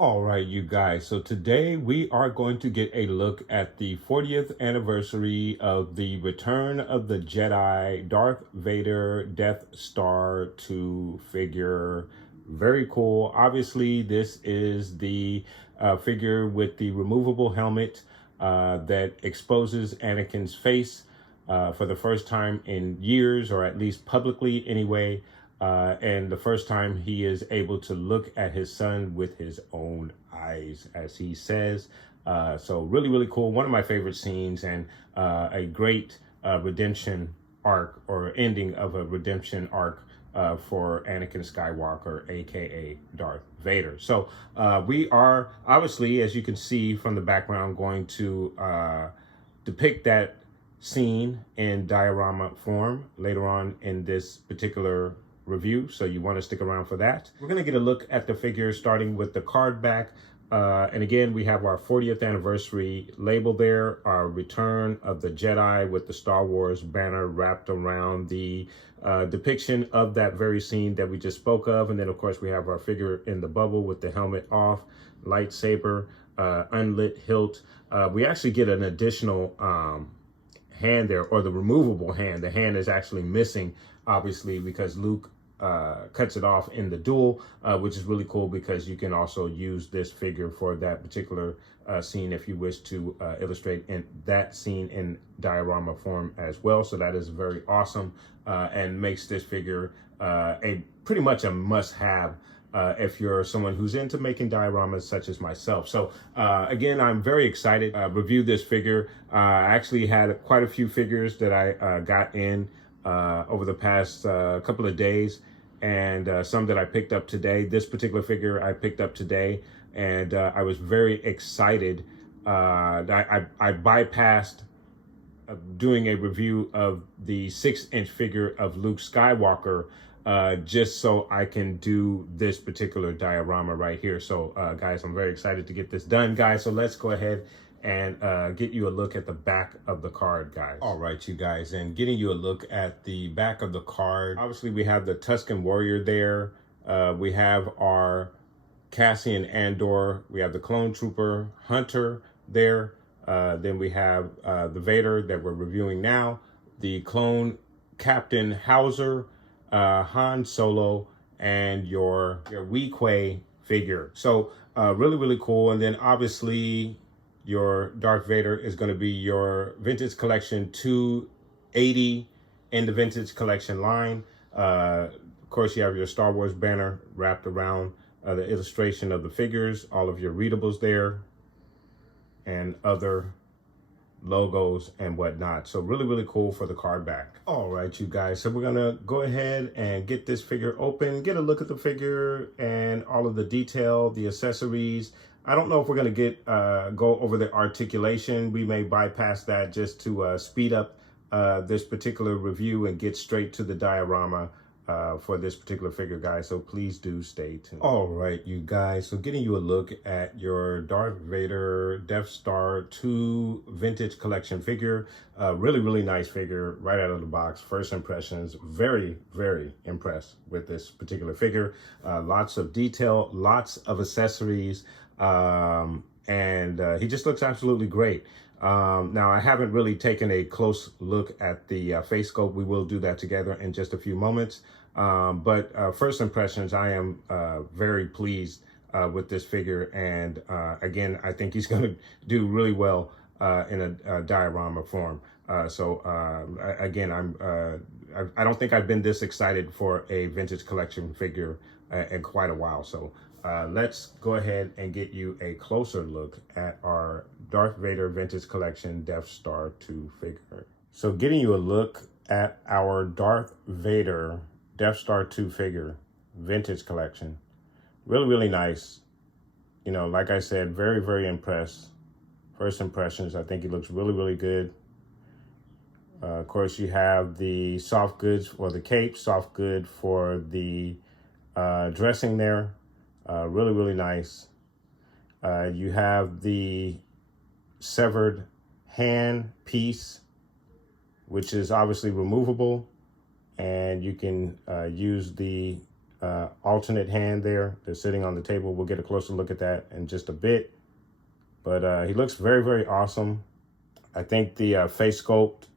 All right, you guys. So today we are going to get a look at the 40th anniversary of the Return of the Jedi Darth Vader Death Star 2 figure. Very cool. Obviously, this is the figure with the removable helmet that exposes Anakin's face for the first time in years, or at least publicly anyway. And the first time he is able to look at his son with his own eyes, as he says. So really, really cool. One of my favorite scenes, and a great redemption arc, or ending of a redemption arc for Anakin Skywalker, aka Darth Vader. So we are obviously, as you can see from the background, going to depict that scene in diorama form later on in this particular review, so you want to stick around for that. We're going to get a look at the figure, starting with the card back. And again, we have our 40th anniversary label there, our Return of the Jedi with the Star Wars banner wrapped around the depiction of that very scene that we just spoke of. And then, of course, we have our figure in the bubble with the helmet off, lightsaber, unlit hilt. We actually get an additional hand there, or the removable hand. The hand is actually missing, obviously, because Luke cuts it off in the duel, which is really cool, because you can also use this figure for that particular scene if you wish to illustrate in that scene in diorama form as well. So that is very awesome, and makes this figure a pretty much a must-have if you're someone who's into making dioramas such as myself. So again, I'm very excited to review this figure. I actually had quite a few figures that I got in over the past couple of days, and some that I picked up today. This particular figure I picked up today, and I was very excited. I bypassed doing a review of the 6-inch figure of Luke Skywalker just so I can do this particular diorama right here. So guys, I'm very excited to get this done, guys. So let's go ahead and get you a look at the back of the card, guys. All right, you guys, and getting you a look at the back of the card. Obviously, we have the Tusken Warrior there. We have our Cassian Andor. We have the Clone Trooper Hunter there. Then we have the Vader that we're reviewing now, the Clone Captain Hauser, Han Solo, and your Weequay figure. So really, really cool. And then obviously your Darth Vader is going to be your Vintage Collection 280 in the Vintage Collection line. Of course, you have your Star Wars banner wrapped around the illustration of the figures, all of your readables there, and other logos and whatnot. So really, really cool for the card back. All right, you guys, so we're gonna go ahead and get this figure open, get a look at the figure and all of the detail, the accessories. I don't know if we're gonna get go over the articulation. We may bypass that just to speed up this particular review and get straight to the diorama for this particular figure, guys. So please do stay tuned. All right, you guys, so getting you a look at your Darth Vader Death Star 2 Vintage Collection figure. Really, really nice figure right out of the box. First impressions, very, very impressed with this particular figure. Lots of detail, lots of accessories, and he just looks absolutely great. Now, I haven't really taken a close look at the face sculpt. We will do that together in just a few moments. But first impressions, I am very pleased with this figure. And again, I think he's going to do really well in a diorama form. Again, I don't think I've been this excited for a vintage collection figure in quite a while. So let's go ahead and get you a closer look at our Darth Vader Vintage Collection Death Star 2 figure. So getting you a look at our Darth Vader Death Star 2 figure, Vintage Collection. Really, really nice you know, like I said, very, very impressed. First impressions, I think he looks really, really good. Of course, you have the soft goods for the cape, soft good for the dressing there. Really, really nice. You have the severed hand piece, which is obviously removable, and you can use the alternate hand there that's sitting on the table. We'll get a closer look at that in just a bit. But he looks very, very awesome. I think the face sculpt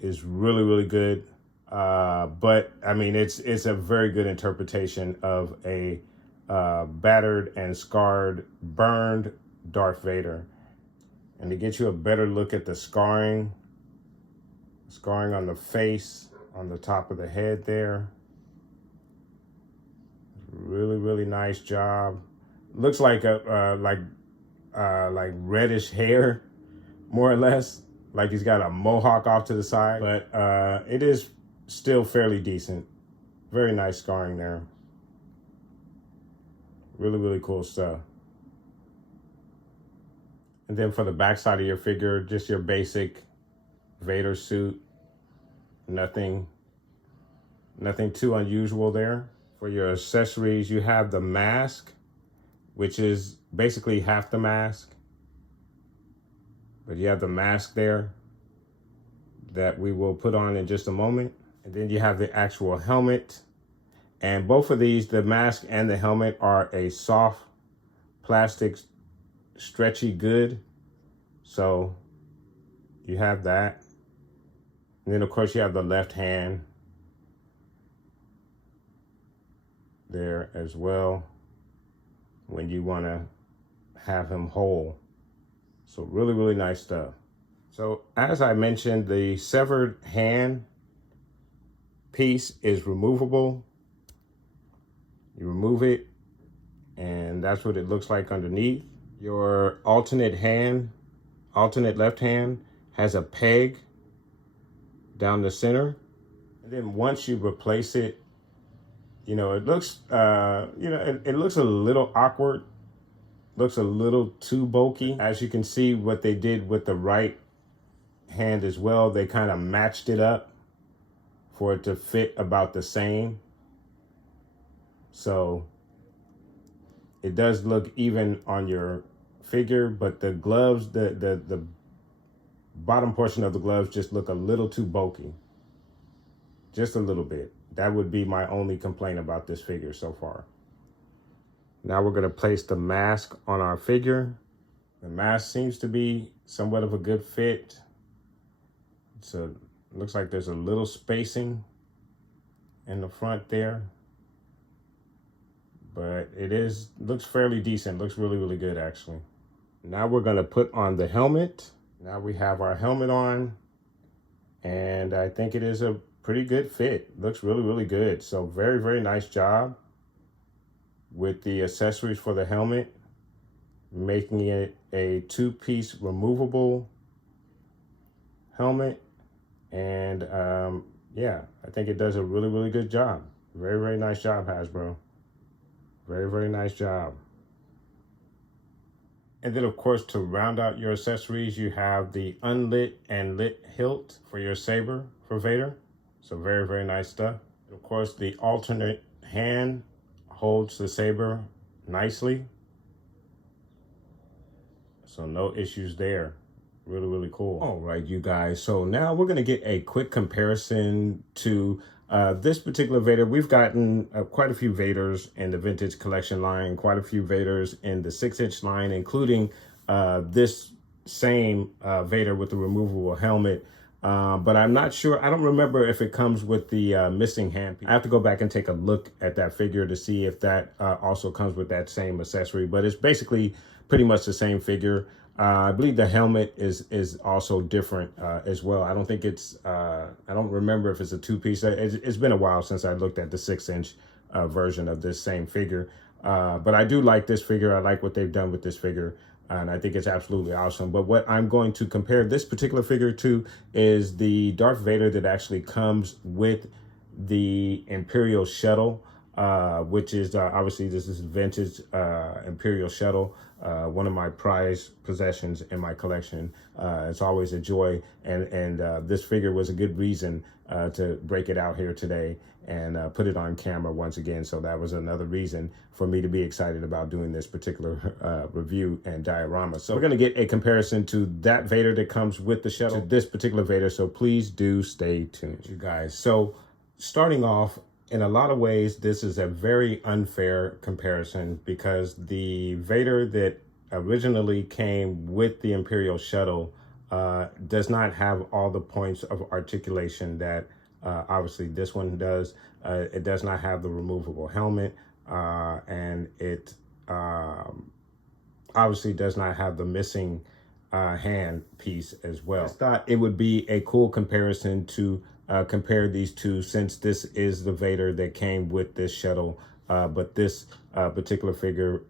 is really, really good. But I mean, it's a very good interpretation of a battered and scarred, burned Darth Vader. And to get you a better look at the scarring on the face, on the top of the head there. Really, really nice job. Looks like like reddish hair, more or less. Like he's got a mohawk off to the side, but it is still fairly decent. Very nice scarring there. Really, really cool stuff. And then for the backside of your figure, just your basic Vader suit. Nothing too unusual there. For your accessories, you have the mask, which is basically half the mask. But you have the mask there that we will put on in just a moment. And then you have the actual helmet. And both of these, the mask and the helmet, are a soft plastic stretchy good. So you have that. And then of course you have the left hand there as well when you want to have him whole. So really, really nice stuff. So as I mentioned, the severed hand piece is removable. You remove it, and that's what it looks like underneath. Your alternate left hand, has a peg down the center. And then once you replace it, you know, it looks, it looks a little awkward. Looks a little too bulky. As you can see, what they did with the right hand as well, they kind of matched it up for it to fit about the same. So it does look even on your figure, but the gloves, the bottom portion of the gloves just look a little too bulky. Just a little bit. That would be my only complaint about this figure so far. Now we're going to place the mask on our figure. The mask seems to be somewhat of a good fit. So it looks like there's a little spacing in the front there. But looks fairly decent. Looks really, really good actually. Now we're going to put on the helmet. Now we have our helmet on. And I think it is a pretty good fit. Looks really, really good. So very, very nice job with the accessories for the helmet, making it a two-piece removable helmet. And yeah, I think it does a really, really good job. Very, very nice job, Hasbro. Very, very nice job. And then, of course, to round out your accessories, you have the unlit and lit hilt for your saber for Vader. So very, very nice stuff. And of course, the alternate hand holds the saber nicely. So no issues there. Really, really cool. All right, you guys. So now we're going to get a quick comparison to this particular Vader. We've gotten quite a few Vaders in the vintage collection line, quite a few Vaders in the 6-inch line, including this same Vader with the removable helmet. But I'm not sure. I don't remember if it comes with the missing hand piece. I have to go back and take a look at that figure to see if that also comes with that same accessory. But it's basically pretty much the same figure. I believe the helmet is also different as well. I don't think it's, I don't remember if it's a two-piece. It's been a while since I looked at the 6-inch version of this same figure. But I do like this figure. I like what they've done with this figure. And I think it's absolutely awesome. But what I'm going to compare this particular figure to is the Darth Vader that actually comes with the Imperial shuttle. which is obviously this is vintage Imperial shuttle, one of my prized possessions in my collection. It's always a joy, and this figure was a good reason to break it out here today and put it on camera once again. So that was another reason for me to be excited about doing this particular review and diorama. So we're going to get a comparison to that Vader that comes with the shuttle to this particular Vader. So please do stay tuned, you guys. So starting off, in a lot of ways, this is a very unfair comparison because the Vader that originally came with the Imperial shuttle does not have all the points of articulation that obviously this one does. It does not have the removable helmet, and it obviously does not have the missing hand piece as well. I thought it would be a cool comparison to compare these two, since this is the Vader that came with this shuttle, but this particular figure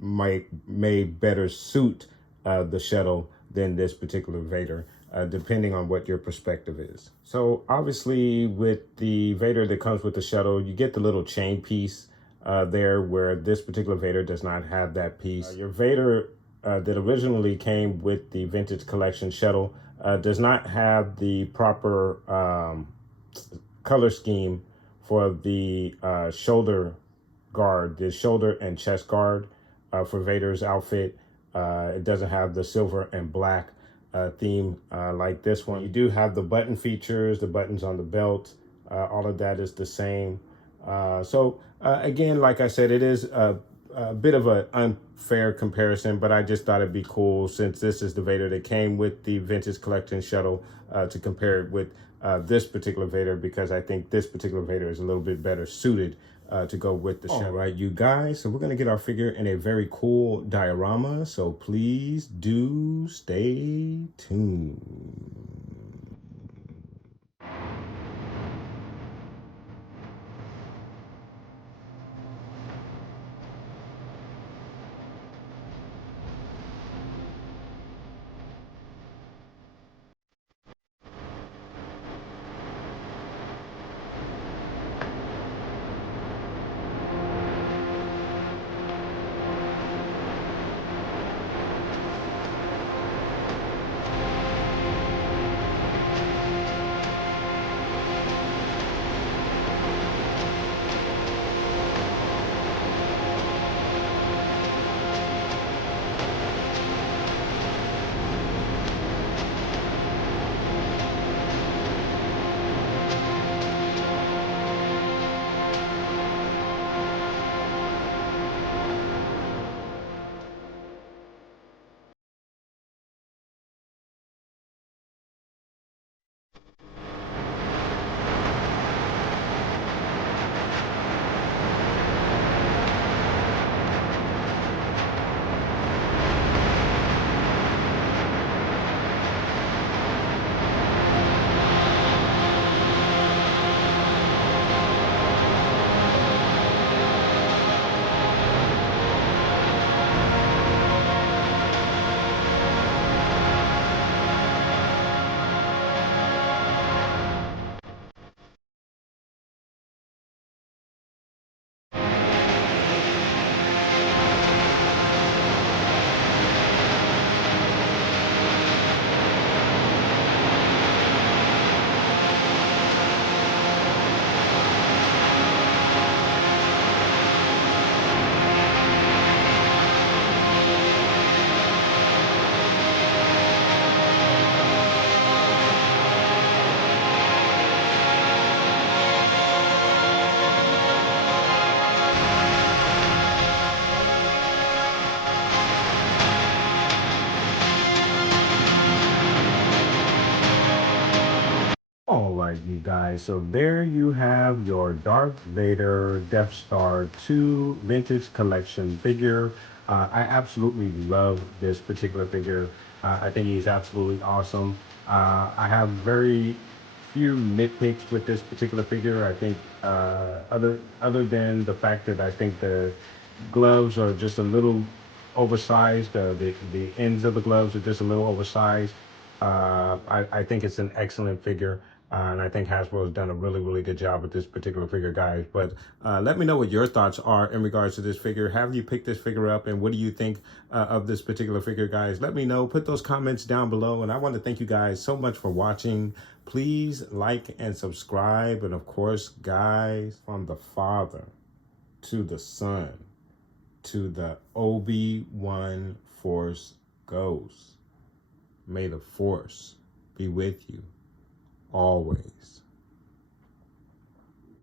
may better suit the shuttle than this particular Vader, depending on what your perspective is. So obviously with the Vader that comes with the shuttle, you get the little chain piece there, where this particular Vader does not have that piece. Your Vader that originally came with the Vintage Collection shuttle does not have the proper color scheme for the shoulder guard, the shoulder and chest guard for Vader's outfit. It doesn't have the silver and black theme like this one. You do have the button features, the buttons on the belt, all of that is the same. So again, like I said, it is a bit of an unfair comparison, but I just thought it'd be cool, since this is the Vader that came with the Vintage Collection shuttle, to compare it with this particular Vader, because I think this particular Vader is a little bit better suited to go with the shuttle. All right, you guys, so we're going to get our figure in a very cool diorama, so please do stay tuned. All right, you guys, so there you have your Darth Vader Death Star 2 Vintage Collection figure. I absolutely love this particular figure. I think he's absolutely awesome. I have very few nitpicks with this particular figure. I think other than the fact that I think the gloves are just a little oversized. The ends of the gloves are just a little oversized. I think it's an excellent figure. And I think Hasbro has done a really, really good job with this particular figure, guys. But let me know what your thoughts are in regards to this figure. Have you picked this figure up, and what do you think of this particular figure, guys? Let me know. Put those comments down below. And I want to thank you guys so much for watching. Please like and subscribe. And of course, guys, from the Father to the Son to the Obi-Wan Force Ghost, may the Force be with you always.